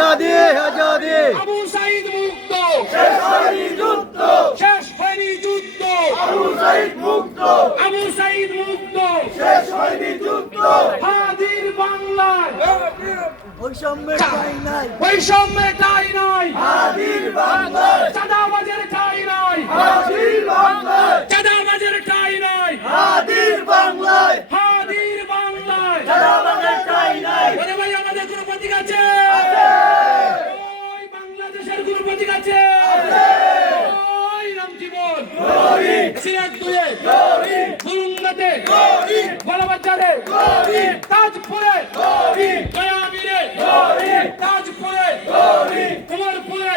আজাদি আজাদি আবু সাইদ মুক্ত শেষ হয়নি যুদ্ধ শেষ হয়নি যুদ্ধ আবু সাইদ মুক্ত আবু সাইদ মুক্ত শেষ হয়নি যুদ্ধ হাদির বাংলায় বৈষম্যের ঠাঁই নাই বৈষম্যের ঠাঁই নাই হাদির বাংলায় চাঁদাবাজের ঠাঁই নাই হাদির বাংলায় চাঁদাবাজের ঠাঁই নাই হাদির বাংলায় হাদির বাংলায় চাঁদাবাজের ঠাঁই নাই ওরে ভাই আমাদের কোনো প্রতীক আছে ওই বাংলাদেশের কোনো প্রতীক আছে ওই রামজীবন সিরাজ দুয়ে বুলুন্দাতে বলবাজারে তাজপুরে দয়াবীরে তাজপুরে কুমারপুরে